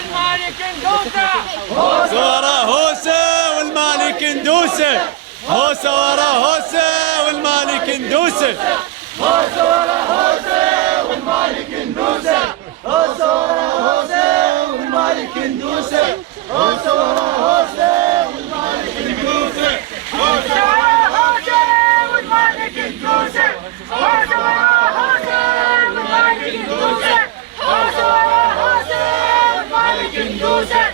والمالك ندوسه. هوسه ورا هوسه والمالك ندوسه. هوسه ورا هوسه والمالك ندوسه. هوسه ورا هوسه والمالك ندوسه. هوسه ورا هوسه والمالك ندوسه. هوسه ورا هوسه والمالك ندوسه. هوسه ورا هوسه والمالك ندوسه. هوسه ورا هوسه والمالك ندوسه. هوسه ورا هوسه والمالك ندوسه.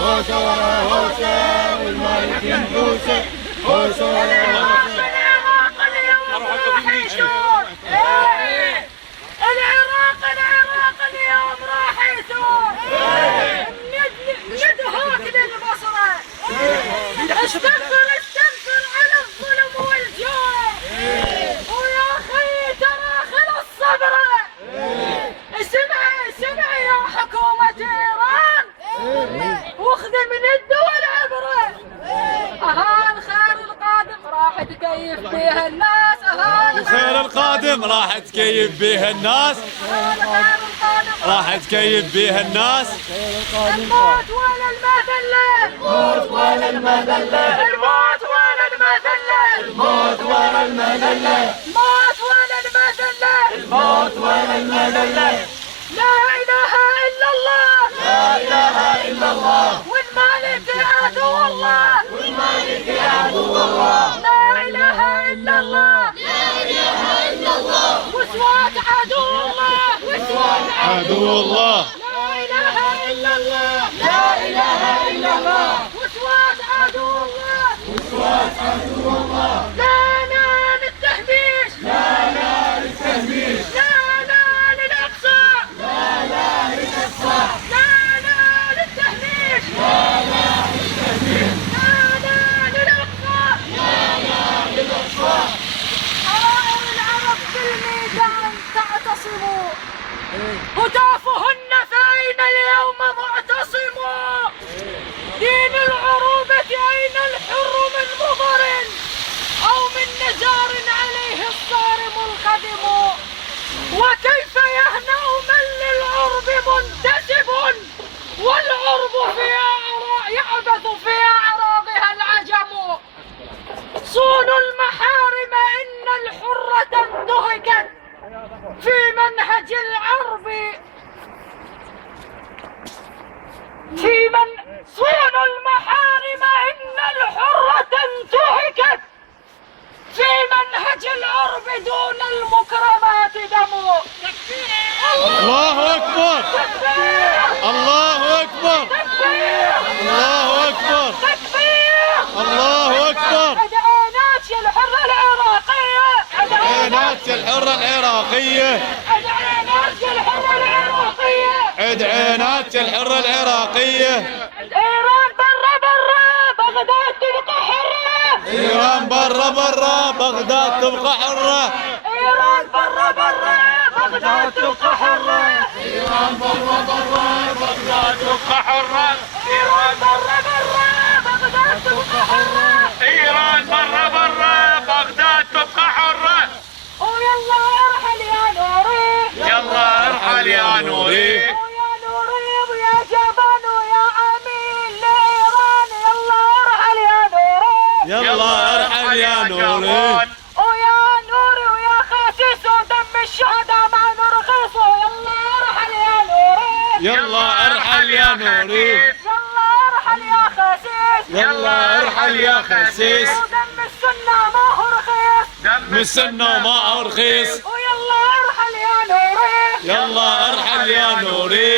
هوسه ورا هوسه والمالك ندوسه. هوسه ورا هوسه. العراق اليوم راح يثور. العراق اليوم راح يثور. ندهوك للبصره. استنفر على الظلم والجوع. ويا خي ترى خلص صبره. اسمعي يا حكومة ايران، واخذي من الدول عبره. الخير القادم راح تكيف بيها الناس. الخير القادم راح تكيف بيها الناس. راح تكيف بيها الناس. الموت ولا المذلة. الموت ولا المذلة. الموت ولا المذلة. الموت ولا المذلة. الموت ولا المذلة. الموت ولا المذلة. لا إله إلا الله. لا إله إلا الله. والمالك عدو الله. والمالك عدو الله. لا إله إلا الله. لا إله إلا الله. وسوات عدو الله. وسوات عدو الله. لا إله إلا الله. لا إله إلا الله. وسوات عدو الله. وسوات عدو الله. لا للتهميش. لا للتهميش. لا للأقصى. لا للأقصى. لا للتهميش. لا للتهميش. لا للأقصى. لا للأقصى. حرائر العرب في الميدان تعتصموا، هتافهن فأين اليوم معتصموا. دين العروبة أين الحر من مضر أو من نجار عليه الصارم الخدم. وكيف يهنأ من للعرب منتسب والعرب يعبث في أعراضها العجم. صونوا المحارم إن الحرة انتهكت في منهج العرب. صونوا المحارم إن الحرة انتهكت في منهج العرب دون المكرمات دم. الله أكبر. الله أكبر. الله أكبر. الله أكبر. أدعينات الحرة العراقية. أدعينات الحرة العراقية. أدعينات الحرة العراقية. أدعينات الحرة العراقية. إيران برا بغداد تبقى حرة. إيران برا بغداد تبقى حرة. إيران برا بغداد تبقى حرة. إيران برا بغداد تبقى حرة. إيران برا بغداد تبقى حرة. إيران برا بغداد تبقى حرة. ويلا ارحل يا نوري. يلا ارحل يا نوري. ويا نوري ويا جبان ويا عميل لإيران. يلا ارحل يا نوري. يلا ارحل يا نوري. ويا نوري ويا خسيس ودم الشهداء ما نرخصه. يلا ارحل يا نوري. يلا ارحل يا نوري. يلا ارحل يا خسيس. يلا ارحل يا خسيس. ودم السنة ما هو رخيص. دم السنة ما هو رخيص. ويلا ارحل يا نوري. يلا ارحل يا نوري.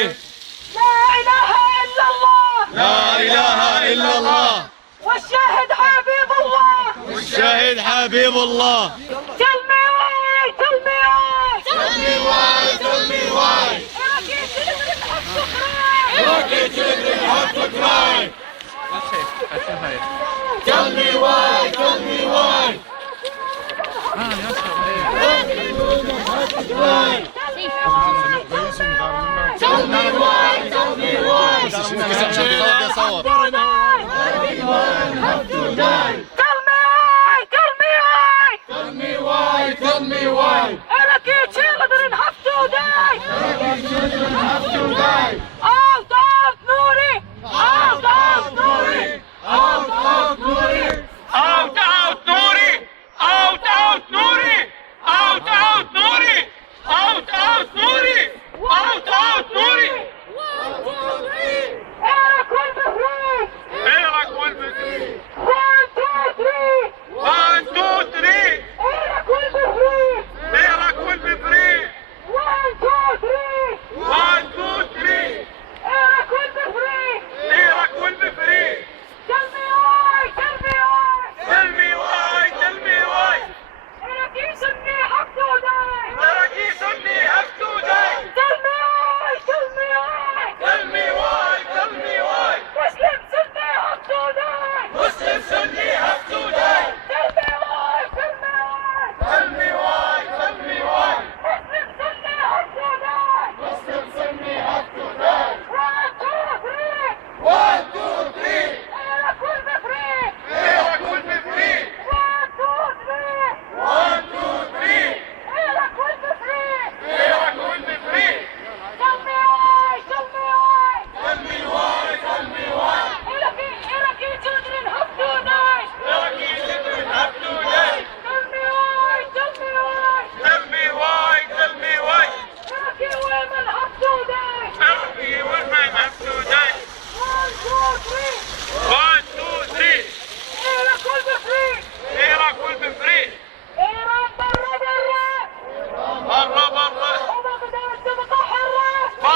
لا إله إلا الله. لا إله إلا الله. والشاهد حبيب الله. والشاهد حبيب الله. تلمي واي تلمي واي. تلمي واي تلمي واي. راكي تدري حطك راي. Tell me why, tell me why. Tell me why, tell me why. Have to die. Tell me why, tell me why. Tell me why, tell me why. Iraqi children have to die. Iraqi children have to die. Out of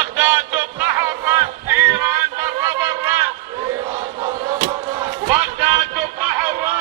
بغداد تبقى حرة، إيران برا برا، بغداد تبقى حرة.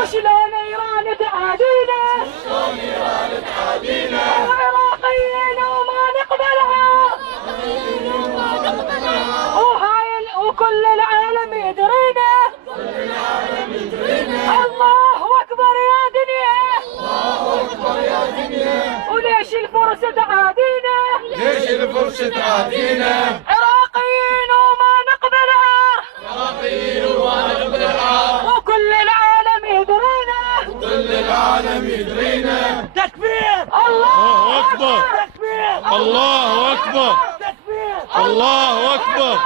وشلون ايران تعادينا، العراقيين وما نقبلها، وكل العالم يدرينا. الله اكبر يا دنيا، وليش الفرس تعادينا، ليش الفرس تعادينا، عراقيين وما نقبلها، وكل العالم يدرينا، تكبير الله أكبر، تكبير الله أكبر، تكبير الله أكبر.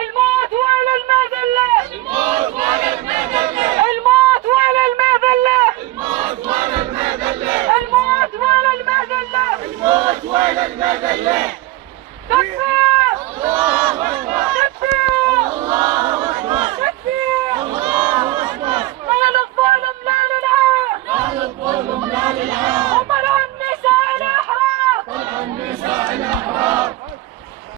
الموت ولا المذلة، الموت ولا المذلة، الموت ولا المذلة، الموت ولا المذلة، الموت ولا المذلة، الموت ولا المذلة. تكبير الله أكبر.